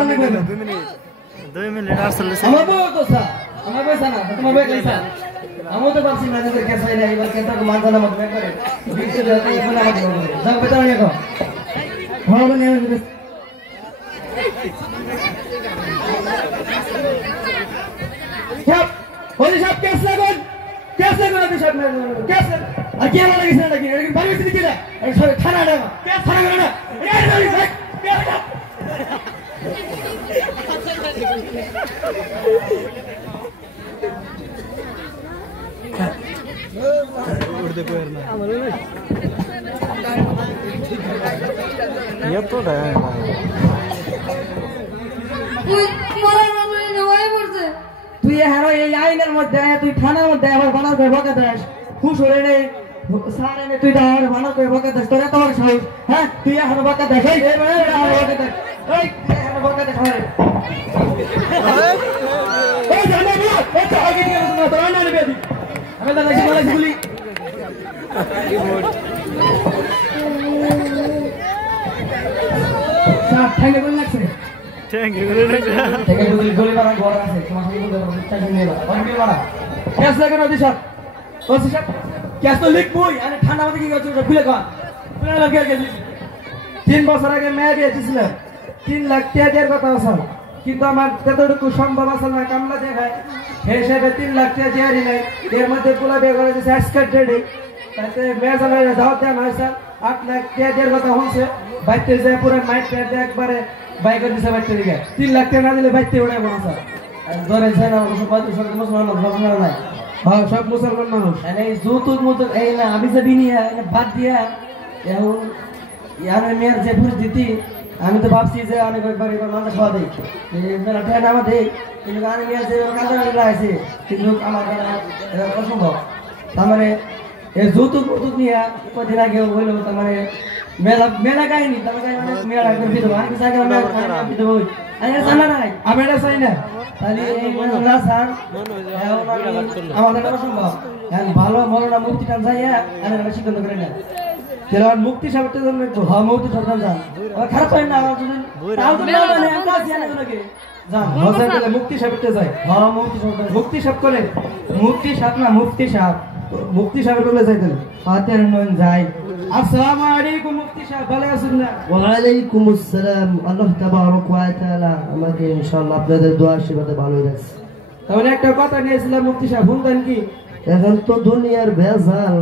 কথা নেই 2 মিনিট আসলে আমার বউ তো স্যার আমার পয়সা না তোমার বউ কইছা আমি তো ভাবছি ম্যানেজার কেস হয় না এবার কেনটা মানজানা মত ব্যাক করে বিক্রি করতে এখন আমাকে যাও বেতন নিয়ে কো ভালো বলে আমি সব ওই সব কেস লাগুন আপনি সব কেস আর কি আমার লাগিস না লাগি এরকম বাড়ি দিতে দিলা এই সব থানা না কেস থানা না এই বাড়ি দেখ কেস उड़ते कोई ना ये तो है তুই হারো এই আইনের মধ্যে তুই থানার মধ্যে আবার বানাও করে বকা দাস খুশ হরে নে সারে নে তুই আর বানাও করে বকা দাস তোরা তোর সাহস হ্যাঁ তুই হারো বকা দাস এই হারো বকা দাস এই হারো বকা দাস হরে এই জানা না এই তো আগে দিয়ে না তোরা না নেবে দি আমি তো লাগি বলে গুলি স্যার ঠাইলে বল লাগছে थैंक यू থেকে গুলি মারা ঘর আছে তোমার সাথে বলতে পারবো চাই নিয়ে বাবা অনেক মারা কেস লাগে না দিশা ওসি সাহেব কেস তো লিখ বই আরে ঠান্ডা মধ্যে কি করছ ওটা খুলে কর খুলে লাগে গেছি 3 বছর আগে মেয়ে দিয়েছিল 3 লাখ টাকা দেওয়ার কথা আছে কিন্তু আমার কতটুকু সম্ভব আছে না কামলা দেখায় এই হিসেবে 3 লাখ টাকা দেওয়ারই নাই এর মধ্যে পোলা বিয়ে করে দিয়েছে এক্সকার্ট রেডি তাতে মেয়ে জানালে দাও দেন হয়েছে 8 লাখ টাকা দেওয়ার কথা হচ্ছে বাইতে যায় পুরো মাইট পেট একবারে বাইক দিছে বাইতে দিকে 3 লাখ টাকা না দিলে বাইতে উড়াইবো না স্যার ধরে যায় না সব মুসলমান নাই হ্যাঁ সব মুসলমান মানুষ এই যৌতুক মতো এই না আমি যে বিনিয়া বাদ দিয়া এখন ইয়ার মেয়ের যে পরিস্থিতি আমি তো ভাবছি যে অনেক একবার এবার মাথা খাওয়া দিই ট্রেন আমার দিই কিন্তু আমি মেয়ের যে কাজটা আছে কিন্তু আমার অসম্ভব তার মানে এই যৌতুক মতুক নিয়ে কদিন আগে হইলো তার মানে মেলা মেলা কাহিনী তার মানে মেলা করে দিতে আমি চাই দিতে বই আমি জানা নাই আমি এটা চাই না তাহলে এই না স্যার আমাদের অসম্ভব ভালো মরনা মুক্তি টান যাইয়া আমি এটা সিদ্ধান্ত করে না তেলার মুক্তি সাহেবের জন্য একটু হ্যাঁ মুক্তি সরকার যান খারাপ হয় না আমার যদি তাও তো না মানে আমরা জানি ওনাকে যান মজা করে মুক্তি সাহেবতে যায় হ্যাঁ মুক্তি সরকার মুক্তি সাহেব করে মুক্তি সাহেব না মুক্তি সাহেব বলে যাই তাহলে ফাতের নন যাই আসসালামু আলাইকুম মুক্তি সাহেব ভালো আছেন না ওয়া আলাইকুম আসসালাম আল্লাহ তাবারক ওয়া তাআলা আমাকে ইনশাআল্লাহ আপনাদের দোয়া আশীর্বাদে ভালোই রাখছে তাহলে একটা কথা নিয়েছিলাম মুক্তি সাহেব শুনতেন কি এখন তো দুনিয়ার ভেজাল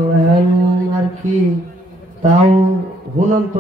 আর কি তাও হুনন তো